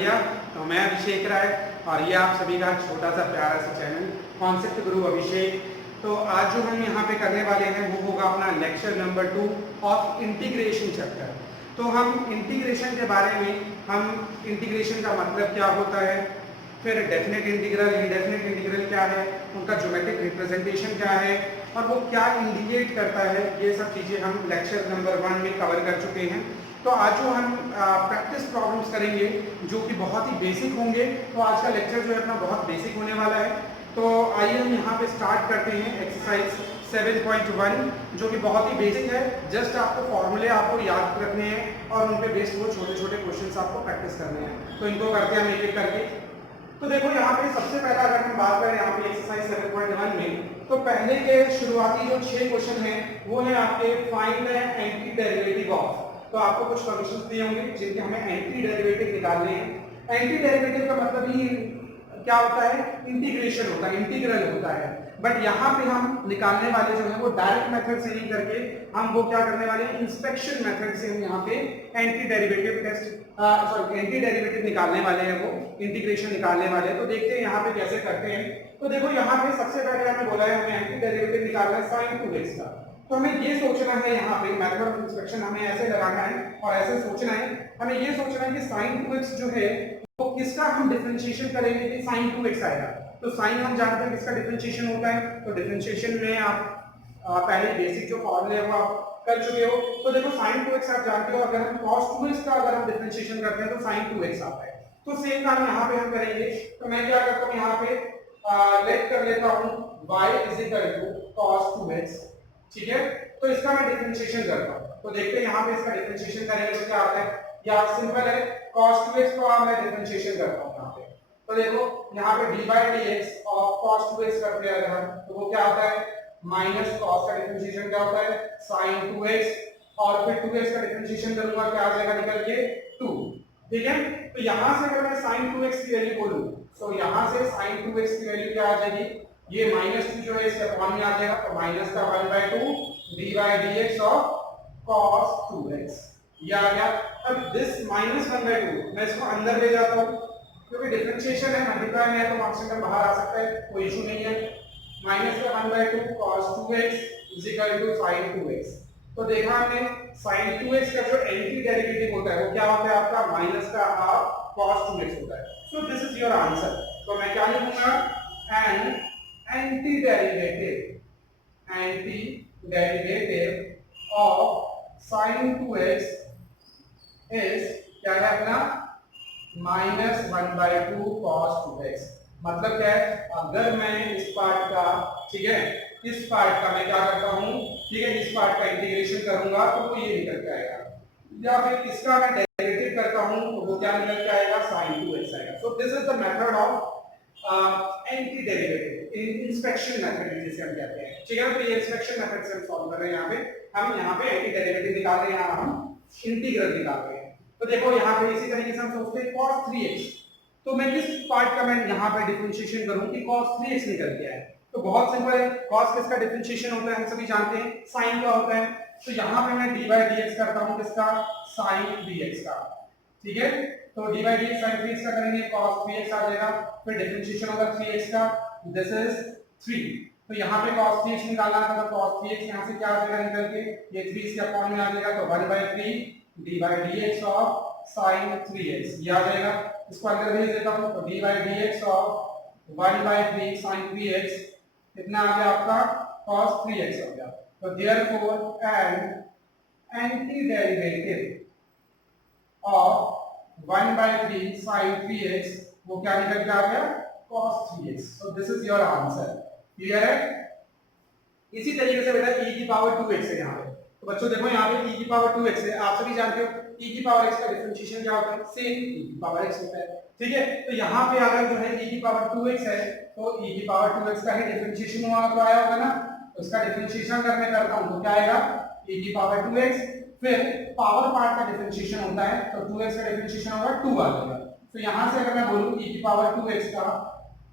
बढ़िया। तो मैं अभिषेक राय और ये आप सभी का छोटा सा प्यारा सा चैनल कॉन्सेप्ट गुरु अभिषेक। तो आज जो हम यहाँ पे करने वाले हैं वो होगा अपना lecture number 2 of integration chapter. तो हम इंटीग्रेशन के बारे में हम इंटीग्रेशन का मतलब क्या होता है, फिर डेफिनेट इंटीग्रल, इनडेफिनेट इंटीग्रल क्या है, उनका ज्योमेट्रिक रिप्रेजेंटेशन क्या है और वो क्या इंडिकेट करता है, ये सब चीज़ें हम लेक्चर नंबर 1 में कवर कर चुके हैं। तो आज जो हम प्रैक्टिस प्रॉब्लम्स करेंगे जो कि बहुत ही बेसिक होंगे, तो आज का लेक्चर जो है अपना बहुत बेसिक होने वाला है। तो आइए हम यहाँ पे स्टार्ट करते हैं एक्सरसाइज 7.1 जो कि बहुत ही बेसिक है। जस्ट आपको फॉर्मूले आपको याद रखने हैं और उन पे बेस्ड वो छोटे छोटे क्वेश्चंस आपको प्रैक्टिस करने हैं। तो इनको करते हैं हम एक एक करके। तो देखो यहाँ पे सबसे पहला अगर हम बात करें यहाँ पे एक्सरसाइज 7.1 में, तो पहले के शुरुआती जो 6 क्वेश्चन हैं वो है आपके find the anti derivative of. तो आपको कुछ फंक्शंस दिए होंगे जिनके हमें एंटी डेरिवेटिव निकालने हैं। एंटी डेरिवेटिव का मतलब ही क्या होता है, इंटीग्रेशन होता है, इंटीग्रल होता है। बट यहाँ पे हम निकालने वाले जो है वो डायरेक्ट मेथड से नहीं करके हम वो क्या करने वाले हैं, इंस्पेक्शन मेथड से हम यहाँ पे एंटी डेरिवेटिव एंटी डेरिवेटिव निकालने वाले हैं, वो इंटीग्रेशन निकालने वाले हैं। तो देखते हैं यहाँ पे कैसे करते हैं। तो देखो यहाँ पे सबसे पहले हमें बोला है हमें एंटी डेरिवेटिव निकालना है sin 2x का। तो हमें ये सोचना है, यहाँ पे मेथड ऑफ इंस्पेक्शन हमें ऐसे लगाना है और ऐसे सोचना है। हमें ये सोचना है कि sin 2x जो है वो किसका हम डिफरेंशिएशन करेंगे कि sin 2x आएगा। तो sin हम जानते हैं किसका डिफरेंशिएशन होता है, तो डिफरेंशिएशन में आप पहले बेसिक जो फॉर्मूले है वो आप कर चुके हो। तो देखो sin 2x आप जानते हो, अगर हम cos 2x का अगर हम डिफरेंशिएशन करते हैं तो sin 2x आता है। तो सेम काम यहाँ पे हम करेंगे। तो मैं क्या करता हूँ, यहाँ पे लेट कर लेता हूँ y cos 2x, ठीक है। तो इसका मैं डिफरेंशिएशन करता हूँ। तो देखते हैं यहाँ पे इसका डिफरेंशिएशन करेंगे तो क्या आता है। या सिंपल है, cos 2x को मैं डिफरेंशिएशन करता हूँ यहाँ पे। तो देखो यहाँ पे dy dx of cos 2x करते हैं अगर हम, तो वो क्या होता है, माइनस cos का डिफरेंशिएशन क्या होता है sin 2x और फिर 2x का डिफरेंशिएशन करूंगा क्या आ जाएगा निकल के 2, ठीक है। तो यहाँ से अगर मैं sin 2x की वैल्यू बोलूं तो यहाँ से sin 2x की वैल्यू क्या आ जाएगी, ये -2 जो है इसके अपॉन में आ जाएगा, तो माइनस का 1/2 dy dx of cos 2x ये आ गया। अब दिस -1/2 मैं इसको अंदर ले जाता हूँ क्योंकि डिफरेंशिएशन है, मल्टीप्लाई में है तो कांस्टेंट बाहर आ सकता है, कोई इशू नहीं है। माइनस का 1/2 cos 2x sin 2x। तो देखा हमने sin 2x का जो एंटी डेरिवेटिव होता है वो क्या होता है आपका माइनस का हाफ cos 2x होता है। सो दिस इज योर आंसर। तो मैं क्या लिखूंगा, N anti derivative of sin 2x is क्या है अपना -1/2 cos 2x। मतलब क्या है, अगर मैं इस पार्ट का, ठीक है, इस पार्ट का मैं क्या करता हूं, ठीक है, इस पार्ट का इंटीग्रेशन करूंगा तो वो ये निकल के आएगा, या फिर इसका मैं डेरिवेटिव करता हूं तो वो क्या निकल के आएगा sin 2x आएगा। सो this is the method of anti derivative, inspection method जिसे हम कहते हैं, ठीक है। तो ये इंस्पेक्शन मेथड से हम सॉल्व कर रहे हैं। हम यहाँ पे एंटी डेरिवेटिव निकाल रहे हैं, यहाँ हम इंटीग्रल निकाल रहे हैं। तो देखो यहाँ पे इसी तरीके से हम सोचते हैं cos 3x, तो मैं किस पार्ट का मैं यहाँ पे डिफरेंशिएशन करूं कि cos 3x निकल के आए। तो बहुत सिंपल है, cos किसका डिफरेंशिएशन होता है हम सभी जानते हैं, sin का होता है। तो यहाँ पे मैं dy dx करता हूँ किसका, sin 3x का, ठीक है। तो dy dx sin 3x का करेंगे cos 3x आ जाएगा, फिर डिफरेंशिएशन होगा 3x का, दिस इज 3। तो यहाँ पे cos 3x निकालना था, तो cos 3x यहाँ से क्या आ जाएगा निकल के, ये 3 इसके अपॉन में आ जाएगा, तो 1/3 dy dx of sin 3x ये आ जाएगा। इसको अंदर भेज देता हूं, तो dy dx of 1/3 sin 3x कितना आ गया आपका, cos 3x हो गया। तो therefore an anti derivative of 1/3 sin 3x वो क्या निकल के आ गया, cos 3x। So this is your answer. Clear है। इसी तरीके से बेटा e की पावर 2x है यहाँ पे। तो बच्चों देखो यहाँ पे e की पावर 2x है, आप सभी जानते हो e की पावर x का डिफरेंशिएशन क्या होता है, सेम e की पावर x होता है, ठीक है। तो यहाँ पे अगर जो है e की पावर 2x है तो e की पावर 2x का ही डिफरेंशिएशन हुआ तो आया होगा ना, तो इसका डिफरेंशिएशन अगर मैं करता हूँ तो क्या आएगा, e की पावर 2x, फिर पावर पार्ट का डिफरेंशिएशन होता है तो 2x का डिफरेंशिएशन होगा 2 आ जाएगा। तो यहाँ से अगर मैं बोलूँ e की पावर 2x का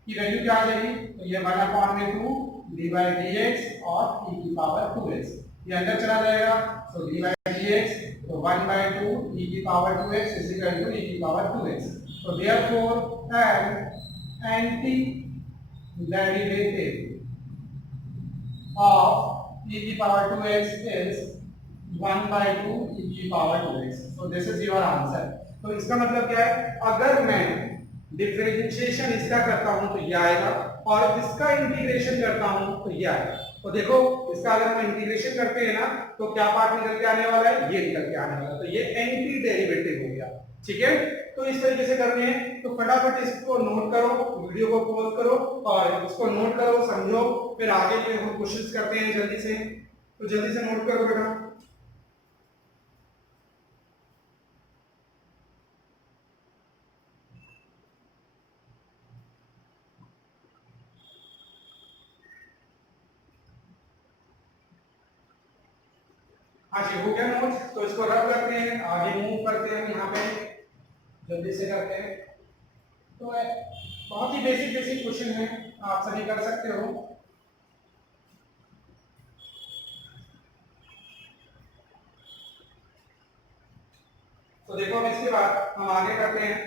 की वैल्यू क्या आ जाएगी, तो ये 1/2 dy dx और e की पावर 2x ये अंदर चला जाएगा, सो dy dx तो 1/2 e की power 2x is equal to e की power 2x। So therefore an anti-derivative of e की power 2x is 1 by 2 e की power 2x. So this is your answer. तो इसका मतलब क्या है, अगर मैं डिफरेंशिएशन इसका करता हूं तो ये आएगा और इसका इंटीग्रेशन करता हूं तो ये आएगा. तो देखो इसका अगर हम इंटीग्रेशन करते हैं ना तो क्या पार्ट निकल के आने वाला है, ये निकल के आने वाला है. तो ये एंटी डेरिवेटिव हो गया. ठीक है, तो इस तरीके से करने हैं. तो फटाफट इसको नोट करो, वीडियो को पॉज करो और इसको नोट करो, समझो, फिर आगे के हम क्वेश्चंस करते हैं जल्दी से. तो जल्दी से नोट करो बेटा. हाँ जी, हो गया नोट. तो इसको रब करते हैं, आगे मूव करते हैं. हम यहाँ पे जल्दी से करते हैं. तो बहुत ही बेसिक बेसिक क्वेश्चन है, आप सभी कर सकते हो. तो देखो अब इसके बाद हम आगे करते हैं.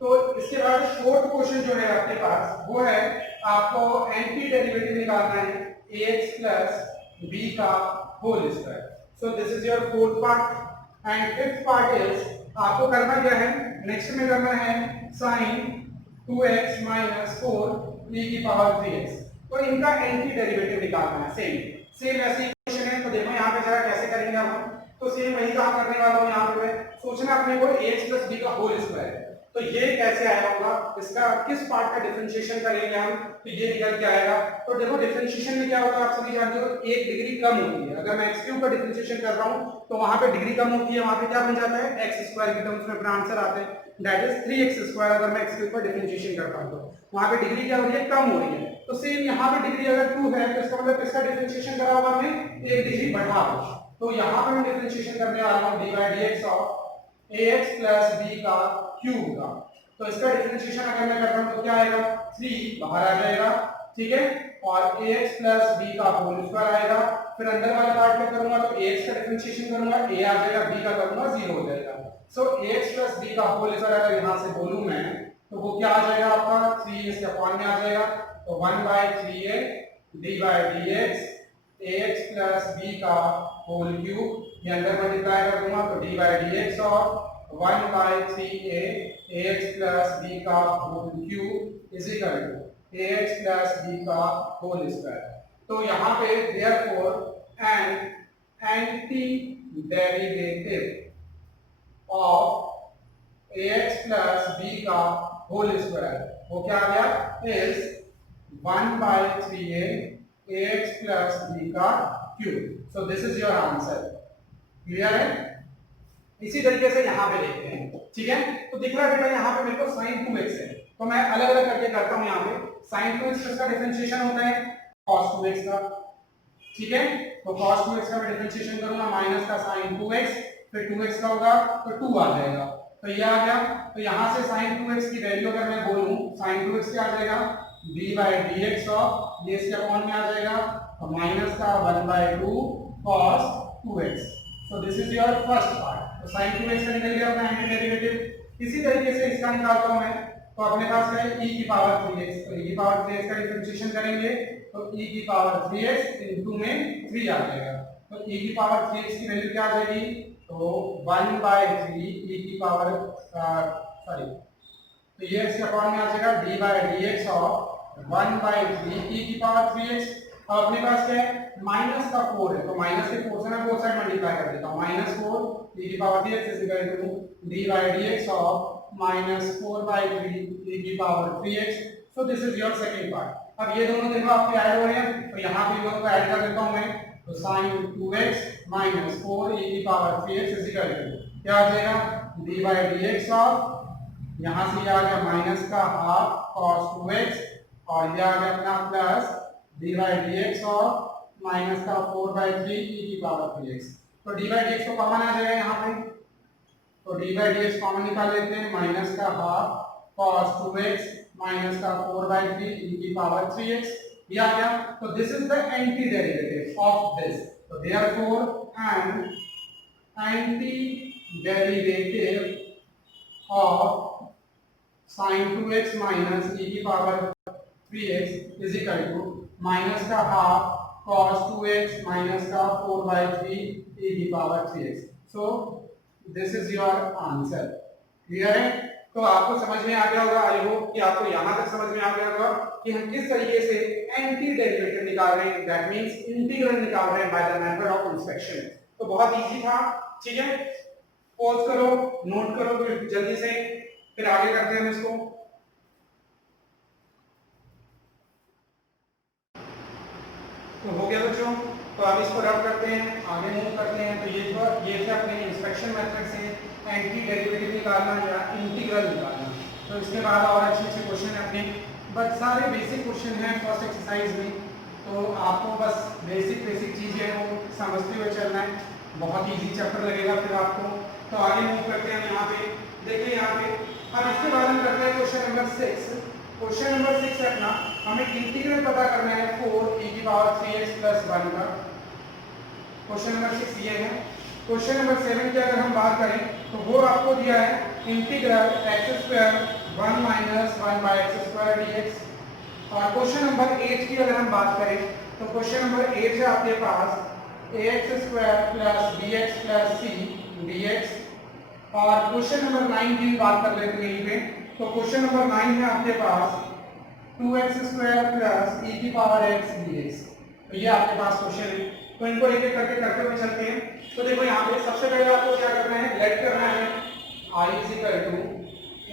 तो इसके बाद शॉर्ट क्वेश्चन जो है आपके पास वो है, आपको एंटी डेरिवेटिव निकालना है ax plus b का whole square. So this is your fourth part. And fifth part is, आपको करना क्या है, नेक्स्ट में करना है sin 2x minus 4 e की पावर 3x. तो इनका एंटी डेरिवेटिव निकालना है. सेम ऐसी इक्वेशन है. तो देखो यहाँ पे जरा कैसे करेंगे हम. तो सेम वही काम करने वाला हूँ. यहाँ पे सोचना अपने को ax plus b का होल स्क्वायर. तो ये कैसे आया होगा, इसका किस पार्ट का डिफरेंशिएशन करेंगे हम, तो ये निकल के आएगा. तो देखो डिफरेंशिएशन में क्या होता है आप सभी जानते हो, एक डिग्री कम होती है. अगर मैं x क्यूब का डिफरेंशिएशन कर रहा हूँ तो वहां पे डिग्री कम होती है, वहां पे क्या बन जाता है x स्क्वायर की टर्म्स में अपना आंसर आते हैं, दैट इज 3x स्क्वायर. अगर मैं x क्यूब का डिफरेंशिएशन करता हूँ तो वहां पे डिग्री क्या हो रही है, कम हो रही है. तो सेम यहाँ पे डिग्री अगर 2 है तो इसका मतलब किसका डिफरेंशिएशन करा होगा हमने, एक डिग्री बढ़ा. तो यहाँ पे मैं डिफरेंशिएशन करने वाला हूँ dy dx of ax plus b का क्यूब का. तो इसका डिफरेंशिएशन अगर मैं करता हूं तो क्या आएगा, 3 बाहर आ जाएगा. ठीक है, और ax plus b का होल स्क्वायर आएगा. फिर अंदर वाला पार्ट में करूंगा तो ax का डिफरेंशिएशन करूंगा, a आ जाएगा, b का करूंगा 0 हो जाएगा. सो ax plus b का होल स्क्वायर अगर यहां से बोलूं मैं तो वो क्या आ जाएगा आपका, 3 इसके अपॉन में आ जाएगा. तो 1/3a d by dx ax plus b का होल क्यूब, ये अंदर मल्टीप्लाई कर दूंगा तो d by dx और 1/3a ax plus b का whole cube is equal to ax plus b का होल स्क्वायर. तो यहाँ पे therefore an anti derivative of ax plus b का होल स्क्वायर वो क्या आ गया, is 1/3a ax plus b का cube. So this is your answer. Clear है. इसी तरीके से यहाँ पे देखते हैं. ठीक है, तो दिख रहा है बेटा यहाँ पे मेरे को sin 2x है, तो मैं अलग अलग करके करता हूँ. यहाँ पे sin 2x का डिफरेंशिएशन होता है cos 2x का. ठीक है, तो cos 2x का मैं डिफरेंशिएशन करूंगा माइनस का sin 2x, फिर 2x का होगा तो 2 आ जाएगा. तो ये आ गया. तो यहाँ से sin 2x की वैल्यू अगर मैं बोलूं, sin 2x क्या आ जाएगा, d by dx ऑफ ये इसके अपॉन में आ जाएगा तो माइनस का 1/2 cos 2x. So this is your first part. तो sin 2x का निकल गया अपना एंटी डेरिवेटिव. इसी तरीके से इसका निकालता हूं मैं. तो अपने पास क्या है, e की पावर 3x. तो e की पावर 3x का डिफरेंशिएशन करेंगे तो e की पावर 3x इनटू में 3 आ जाएगा. तो e की पावर 3x की वैल्यू क्या आ जाएगी, तो 1/3 e की पावर तो ये इसके अपॉन में आ जाएगा d by dx of 1/3 e की पावर 3x. अब अपने पास क्या है, माइनस का 4 है तो माइनस के 4 से मैं बोथ साइड मल्टीप्लाई कर देता हूं. -4 e की power 3x is equal to d by dx of -4/3 e की power 3x. So this is your second part. अब ये दोनों देखो आपके ऐड हो रहे हैं तो यहां पे दोनों को ऐड कर देता हूं मैं. तो sin 2x - 4 e की power 3x is equal to क्या आ जाएगा, d by dx ऑफ यहां से ये आ गया माइनस का हाफ cos 2x और ये आ गया अपना प्लस d by dx और माइनस का 4/3 e की पावर 3x. तो d by dx को कॉमन आ जाएगा यहाँ पे. तो d by dx कॉमन निकाल लेते हैं, माइनस का हाफ cos 2x माइनस का 4/3 e की पावर 3x. ये आ गया. तो this is the anti derivative of this. तो therefore an anti derivative of sine 2x minus e की power 3x is equal to minus का हाफ cos 2x माइनस का 4/3 e की power 3x। So this is your answer. Clear है? तो आपको समझ में आ गया होगा, आई होप कि आपको यहां तक समझ में आ गया होगा कि हम किस तरीके से एंटी डेरिवेटिव निकाल रहे हैं, दैट मींस इंटीग्रल निकाल रहे हैं by the method of inspection. तो बहुत इजी था। ठीक है, पॉज करो, नोट करो फिर जल्दी से, फिर आगे करते हैं हम इसको। तो हो गया बच्चों, तो अब इसको रब करते हैं, आगे मूव करते हैं। तो ये थे अपने इंस्पेक्शन मेथड से एंटी डेरिवेटिव निकालना या इंटीग्रल निकालना। तो इसके बाद और अच्छे अच्छे क्वेश्चन है अपने, बट सारे बेसिक क्वेश्चन हैं फर्स्ट एक्सरसाइज में। तो आपको बस बेसिक चीजें हैं वो समझते हुए चलना है, बहुत इजी चैप्टर लगेगा फिर आपको। तो आगे मूव करते हैं यहाँ पे, देखिए यहाँ पे अब इसके बाद हम करते हैं क्वेश्चन नंबर 6। क्वेश्चन नंबर 6 है अपना, हमें इंटीग्रल पता करना है 4 e की पावर 3x प्लस 1 का। क्वेश्चन नंबर 6 ये है। क्वेश्चन नंबर 7 की अगर हम बात करें तो वो आपको दिया है integral x square 1 minus 1 by x square dx। और क्वेश्चन नंबर 8 की अगर हम बात करें तो क्वेश्चन नंबर 8 है आपके पास ax square plus bx plus c dx। और क्वेश्चन नंबर 9 की बात कर लेते हैं यहीं पे। तो क्वेश्चन नंबर 9 है आपके पास 2x स्क्वायर प्लस e की पावर x dx। तो ये आपके पास क्वेश्चन है, तो इनको एक एक करके करते हुए चलते हैं। तो देखो यहाँ पे सबसे पहले आपको क्या करना है, लेट करना है I is equal to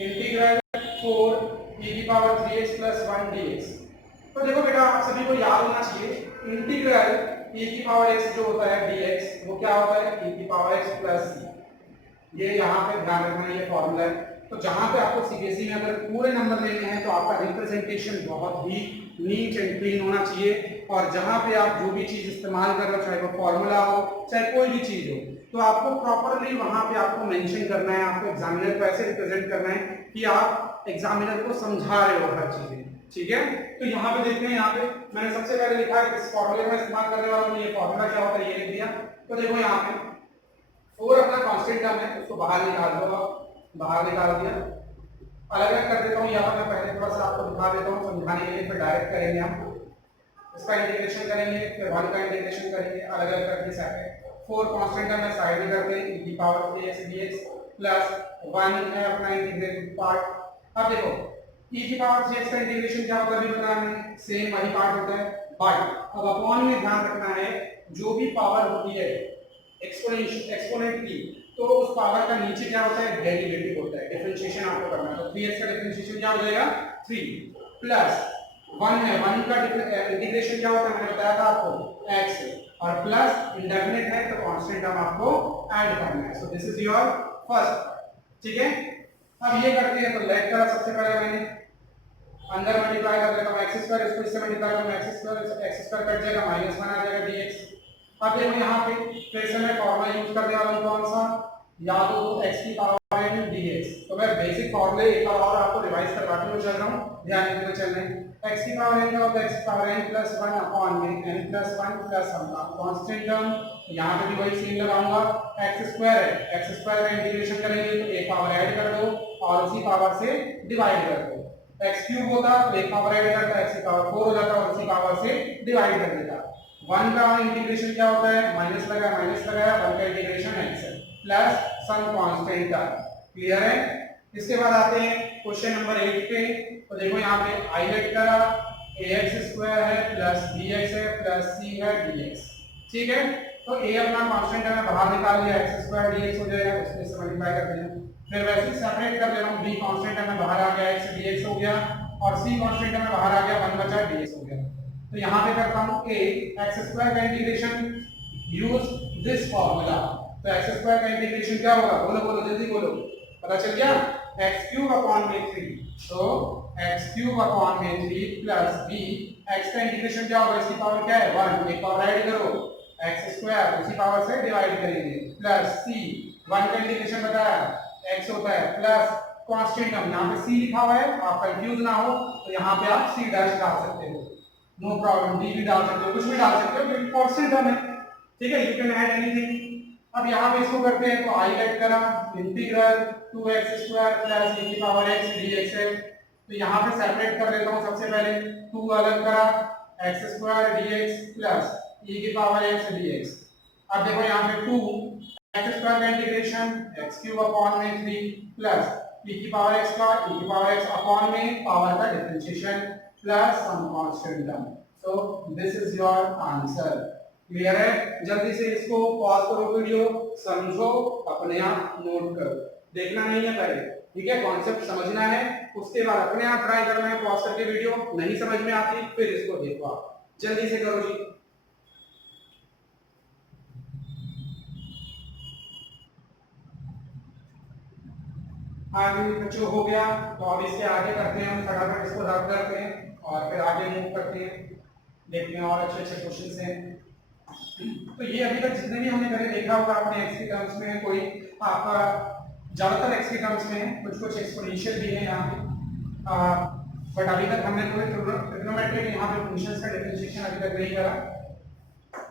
integral 4 e की पावर 3x प्लस 1 dx। तो देखो बेटा आप सभी को याद होना चाहिए इंटीग्रल e की पावर x जो होता है dx वो क्या होता है e की पावर x प्लस c। ये यहाँ पे ध्यान रखना है, ये फॉर्मूला है। तो जहां पे आपको सीबीएसई में अगर पूरे नंबर लेने हैं तो आपका रिप्रेजेंटेशन बहुत ही नीट एंड क्लीन होना चाहिए। और जहां पे आप जो भी चीज इस्तेमाल कर रहे हो, चाहे वो फॉर्मूला हो चाहे कोई भी चीज हो, तो आपको प्रॉपरली वहां पे आपको मेंशन करना है, आपको एग्जामिनर को ऐसे रिप्रेजेंट करना है कि आप एग्जामिनर को समझा रहे हो हर चीजें। ठीक है, तो यहाँ पे देखते हैं, यहाँ पे मैंने सबसे पहले लिखा है इस फॉर्मूले में इस्तेमाल करने वाला हूँ, ये फॉर्मूला क्या होता है ये लिख दिया। तो देखो यहाँ पे 4 अपना कांस्टेंट टर्म है, उसको बाहर निकाल दो, बाहर निकाल दिया। अलग अलग कर देता हूँ, यहाँ पर मैं पहले थोड़ा सा आपको दिखा देता हूँ समझाने के लिए, फिर डायरेक्ट करेंगे हम इसका इंटीग्रेशन करेंगे, फिर 1 का इंटीग्रेशन करेंगे, अलग अलग करके साइड 4 कांस्टेंट टर्म है साइड में करते हैं e की पावर 3x dx प्लस 1 है अपना इंटीग्रेटेड पार्ट। अब देखो e की पावर 3x का इंटीग्रेशन क्या होता है अभी बताया मैंने, सेम वही पार्ट होता है, बट अब अपॉन में ध्यान रखना है जो भी पावर होती है एक्सपोनेंट की, तो उस पावर का नीचे क्या होता है डेरिवेटिव होता है, डिफरेंशिएशन आपको करना है। तो 3x का डिफरेंशिएशन क्या हो जाएगा 3 प्लस 1 है, 1 का इंटीग्रेशन क्या होता है मैंने बताया था आपको x, और प्लस इंडेफिनिट है तो कांस्टेंट टर्म आपको ऐड करना है। सो दिस इज योर फर्स्ट। ठीक है, अब ये करते हैं। तो लेट करा सबसे पहले मैंने अंदर मल्टीप्लाई कर देता हूं x स्क्वायर, इसको इससे मल्टीप्लाई करूंगा x स्क्वायर कट जाएगा माइनस 1 आ जाएगा dx। अब देखो यहाँ पे फिर से मैं फॉर्मूला यूज करने वाला हूँ, कौन सा, या तो x की पावर n dx। तो मैं बेसिक फॉर्मूले एक बार और आपको रिवाइज करवाते हुए चल रहा हूँ, ध्यान देते हुए चल रहे हैं। x की पावर n का होता है x की पावर n प्लस 1 अपॉन में n प्लस 1 प्लस हम का कांस्टेंट टर्म, यहाँ पे भी वही सीन लगाऊंगा, x स्क्वायर है, x स्क्वायर का इंटीग्रेशन करेंगे तो एक पावर ऐड कर दो और उसी पावर से डिवाइड कर दो। x क्यूब होता तो एक पावर ऐड करता, x की पावर 4 हो जाता और उसी पावर से डिवाइड कर देता। 1 का इंटीग्रेशन क्या होता है, माइनस लगाया 1 का integration x plus some constant term. Clear है? इसके बाद आते हैं क्वेश्चन नंबर 8 पे। तो देखो यहाँ पे i लेट करा ax स्क्वायर है प्लस bx है प्लस c है dx। ठीक है, तो a अपना कांस्टेंट टर्म है बाहर निकाल लिया, x स्क्वायर dx हो जाएगा, उसमें से मल्टीप्लाई कर देना। फिर वैसे ही सेपरेट कर ले रहा हूं, b कांस्टेंट टर्म बाहर आ गया, x dx हो गया, और c कांस्टेंट टर्म बाहर आ गया, 1 बचा dx हो गया। तो यहाँ पे करता हूँ a x स्क्वायर का इंटीग्रेशन यूज दिस फार्मूला। तो x स्क्वायर का इंटीग्रेशन क्या होगा, बोलो बोलो जल्दी बोलो, पता चल गया, x क्यूब अपॉन में 3। तो x क्यूब अपॉन में 3 प्लस b, x का इंटीग्रेशन क्या होगा, इसकी पावर क्या है 1, एक पावर ऐड करो x स्क्वायर उसी पावर से डिवाइड करेंगे, प्लस c 1 का इंटीग्रेशन बताया x होता है प्लस कांस्टेंट टर्म, यहाँ पे c लिखा हुआ है, आप कंफ्यूज ना हो तो यहाँ पे आप c डैश डाल सकते हो, नो प्रॉब्लम, डी भी डाल सकते हो, कुछ भी डाल सकते हो क्योंकि कांस्टेंट टर्म है। ठीक है, यू कैन ऐड एनीथिंग। अब यहाँ पे इसको करते हैं तो आई लेट करा इंटीग्रल 2x² प्लस e की पावर x dx है। तो यहाँ पे सेपरेट कर लेता हूँ सबसे पहले 2 अलग करा x² dx प्लस e की पावर x dx। अब देखो यहाँ पे 2 x² का इंटीग्रेशन x³ अपॉन में 3 प्लस e की पावर x का e की पावर x अपॉन में पावर का differentiation plus some constant term. So this is your answer. Clear है? जल्दी से इसको पॉज करो वीडियो, समझो, अपने आप नोट करो, देखना नहीं है पहले, ठीक है? कॉन्सेप्ट समझना है, उसके बाद अपने आप ट्राई करना है पॉज करके वीडियो। नहीं समझ में आती फिर इसको देखो, आप जल्दी से करो जी। आगे बच्चों हो गया, तो अब इसके आगे करते हैं, हम फटाफट इसको रब करते हैं और फिर आगे मूव करते हैं, देखते हैं और अच्छे अच्छे क्वेश्चंस हैं। तो ये अभी तक जितने भी हमने करे देखा होगा आपने एक्स के टर्म्स में, कोई आपका ज्यादातर एक्स के टर्म्स में है, कुछ कुछ एक्सपोनेंशियल भी है यहाँ पे, बट अभी तक हमने कोई ट्रिग्नोमेट्रिक यहाँ पे फंक्शंस का डिफरेंशिएशन अभी तक नहीं करा।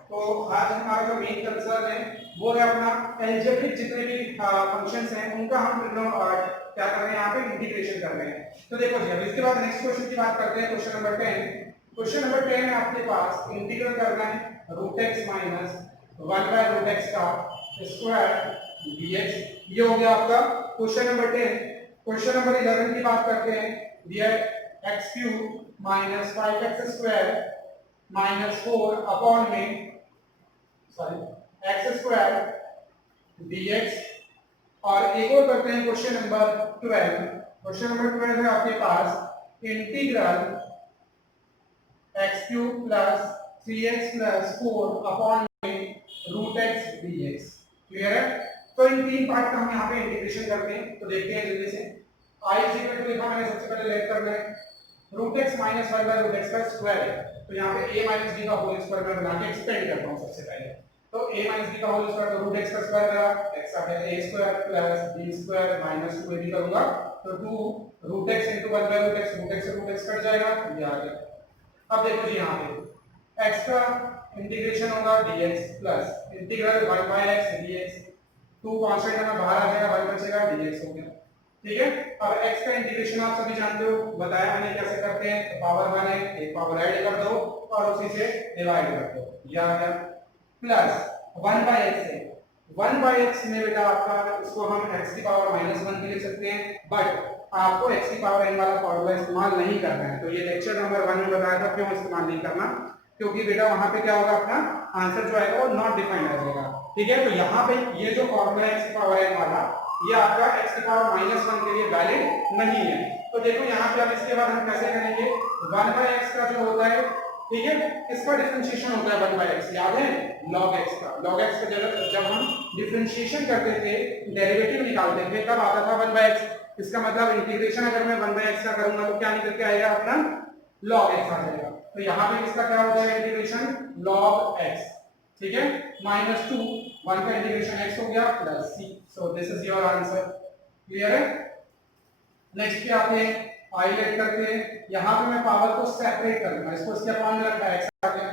तो आज हमारा जो मेन कंसर्न है वो है अपना अलजेब्रिक जितने भी फंक्शंस हैं उनका हम क्या कर रहे हैं यहाँ पे इंटीग्रेशन कर रहे हैं। तो देखो जी, अब इसके बाद नेक्स्ट क्वेश्चन की बात करते हैं, क्वेश्चन नंबर 10। क्वेश्चन नंबर 10 में आपके पास इंटीग्रल करना है √x माइनस 1/√x का स्क्वायर dx। ये हो गया आपका क्वेश्चन नंबर 10। क्वेश्चन नंबर 11 की बात करते हैं, दिया है x³ minus 5x² minus 4 upon में सॉरी x² dx। और एक और करते हैं क्वेश्चन नंबर 12। क्वेश्चन नंबर 12 है आपके पास integral x³ plus 3x plus 4 upon में √x dx। क्लियर है? तो इन तीन पार्ट का हम यहाँ पे इंटीग्रेशन करते हैं, तो देखते हैं जल्दी से। i इक्वल टू लिखा मैंने सबसे पहले लेट करना है √x माइनस 1/√x का स्क्वायर है, तो यहाँ पे a माइनस b का होल स्क्वायर मैं बना के एक्सपेंड करता हूँ सबसे पहले। तो a माइनस b का होल स्क्वायर तो √x का स्क्वायर करा, x आ गया a² plus b² minus 2ab करूंगा, तो 2 √x into 1/√x, √x से √x कट जाएगा, ये आ गया। अब देखो जी यहाँ पे x का इंटीग्रेशन होगा dx plus integral 1/x dx। 2 constant में बाहर आ जाएगा, 1 बचेगा, dx हो गया। ठीक है? अब x का इंटीग्रेशन आप सभी जानते हो, बताया मैंने कैसे करते हैं। तो पावर 1 है, एक पावर ऐड कर दो और उसी से डिवाइड कर दो, ये आ गया। प्लस 1/x है, 1/x में बेटा आपका इसको हम x की पावर -1 भी लिख सकते हैं, बट आपको x की पावर n वाला फॉर्मूला इस्तेमाल नहीं करना है। तो ये लेक्चर नंबर 1 में बताया था क्यों इस्तेमाल नहीं करना, क्योंकि बेटा वहां पे क्या होगा, अपना आंसर जो आएगा वो नॉट डिफाइंड आ जाएगा। ठीक है? तो यहाँ पे ये जो फॉर्मूला x की पावर n वाला, ये आपका x की पावर -1 के लिए वैलिड नहीं है। तो देखो यहाँ पे अब इसके बाद हम कैसे करेंगे, 1/x का जो होता है, ठीक है, इसका डिफरेंशिएशन होता है 1/x, याद है log x का। log x का जब हम डिफरेंशिएशन करते थे, डेरिवेटिव निकालते थे, तब आता था 1/x। इसका मतलब इंटीग्रेशन अगर मैं 1/x का करूंगा तो क्या निकल के आएगा, अपना log x आ जाएगा। तो यहाँ पे इसका क्या हो जाएगा इंटीग्रेशन, log x। ठीक है? -2 1 का इंटीग्रेशन x हो गया plus c। So this is your answer. Clear है? नेक्स्ट पे आते हैं, आई लेट करते हैं। यहाँ पे मैं पावर को सेपरेट करूंगा, इसको इसके अपॉन में रखा है x आ गया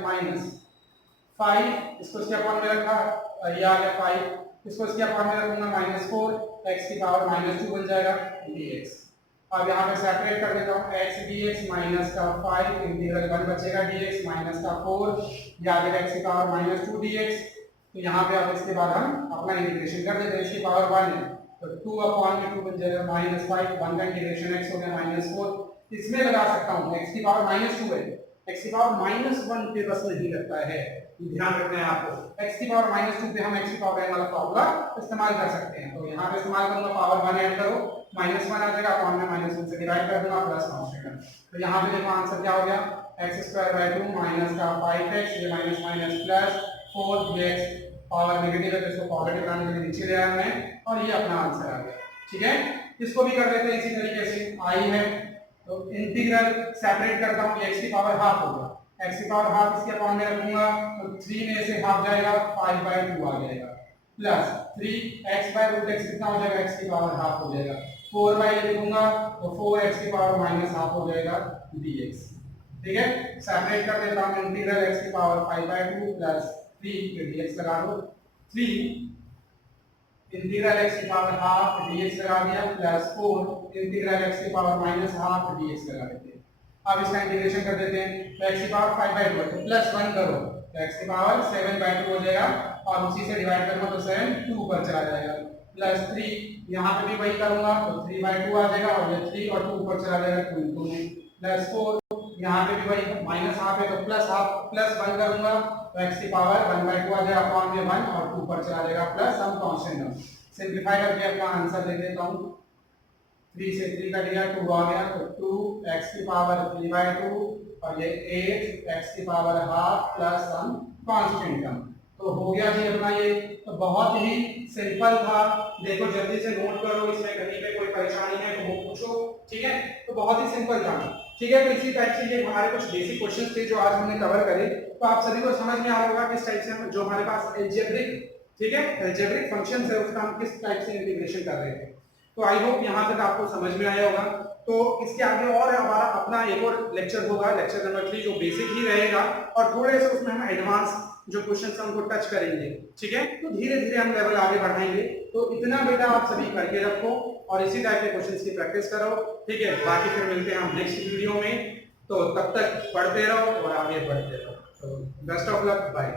-5, इसको इसके अपॉन में रखा, ये आ गया 5, इसको इसके अपॉन में रखूंगा -4, x की पावर -2 बन जाएगा dx। अब यहाँ पे सेपरेट कर देता हूँ, x dx माइनस का 5 इंटीग्रल 1 बचेगा dx माइनस का 4, ये आ जाएगा x की पावर -2 dx। तो यहाँ पे अब इसके बाद हम अपना इंटीग्रेशन कर देते हैं, इसकी पावर 1 है तो 2 अपॉन में 2 बन जाएगा -5, 1 का इंटीग्रेशन x हो गया -4। इसमें लगा सकता हूँ x की पावर -2 है, x की पावर -1 पे बस नहीं लगता है, ध्यान रखना है आपको। x की पावर -2 पे हम x की पावर n वाला फॉर्मूला इस्तेमाल कर सकते हैं। तो यहाँ पे इस्तेमाल करूंगा, पावर 1 ऐड करो, -1 आ जाएगा, अपॉन में -1 से डिवाइड कर दूंगा, प्लस कांस्टेंट। तो यहाँ पे देखो आंसर क्या हो गया, x²/2 माइनस का 5x, ये minus minus plus 4x, power negative है तो इसको पॉजिटिव लाने के लिए नीचे ले आया मैं, और ये अपना आंसर आ गया। ठीक है? इसको भी कर देते हैं इसी तरीके से, i है तो इंटीग्रल सेपरेट करता हूँ, x की पावर हाफ होगा, x की पावर हाफ इसके अपॉन में रखूंगा तो 3 में से हाफ जाएगा, 5/2 आ जाएगा, प्लस 3x/√x कितना हो जाएगा, x की पावर हाफ हो जाएगा, 4 लिखूंगा तो 4x की पावर -हाफ हो जाएगा dx। ठीक है? सेपरेट कर देता हूँ, इंटीग्रल x की पावर 5/2 प्लस 3 dx लगा दो, 3 इंटीग्रल x की पावर हाफ dx लगा दिया प्लस 4 इंटीग्रल x की पावर माइनस हाफ dx लगा देते हैं। अब इसका इंटीग्रेशन कर देते हैं, तो x की पावर 5/2 है तो प्लस 1 करो तो x की पावर 7/2 हो जाएगा और उसी से डिवाइड करूंगा तो 7 2 पर चला जाएगा प्लस 3 यहाँ पे भी वही करूंगा तो 3/2 आ जाएगा और ये 3 और 2 ऊपर चला जाएगा 2 में प्लस 4 यहाँ पे भी वही माइनस हाफ है तो प्लस हाफ प्लस 1 करूंगा तो x की पावर 1/2 आ जाएगा अपॉन में 1 और 2 पर चला जाएगा प्लस सम कांस्टेंट सिंपलीफाई करके अपना आंसर लिख देता हूँ 3 से 3 कट गया 2 आ गया तो 2 x की पावर 3/2 और ये 8 x की power half plus some constant term तो हो गया जी अपना ये तो बहुत ही सिंपल था। देखो जल्दी से नोट करो, इसमें कहीं पे कोई परेशानी है तो वो पूछो, ठीक है। तो बहुत ही सिंपल था, ठीक है। तो इसी टाइप से ये हमारे कुछ बेसिक क्वेश्चंस थे जो आज हमने कवर करे। तो आप सभी को समझ में आ होगा किस टाइप से जो हमारे पास अलजेब्रिक, ठीक है, अलजेब्रिक फंक्शंस है उसका हम किस टाइप से इंटीग्रेशन कर रहे थे। तो आई होप यहाँ तक आपको समझ में आया होगा। तो इसके आगे और हमारा अपना एक और लेक्चर होगा, लेक्चर नंबर 3, जो बेसिक ही रहेगा और थोड़े से उसमें हम एडवांस जो क्वेश्चंस हमको टच करेंगे, ठीक है। तो धीरे धीरे हम लेवल आगे बढ़ाएंगे। तो इतना बेटा आप सभी करके रखो और इसी टाइप के क्वेश्चंस की प्रैक्टिस करो, ठीक है। बाकी फिर मिलते हैं हम नेक्स्ट वीडियो में। तो तब तक पढ़ते रहो और आगे बढ़ते रहो। तो बेस्ट ऑफ लक, बाय।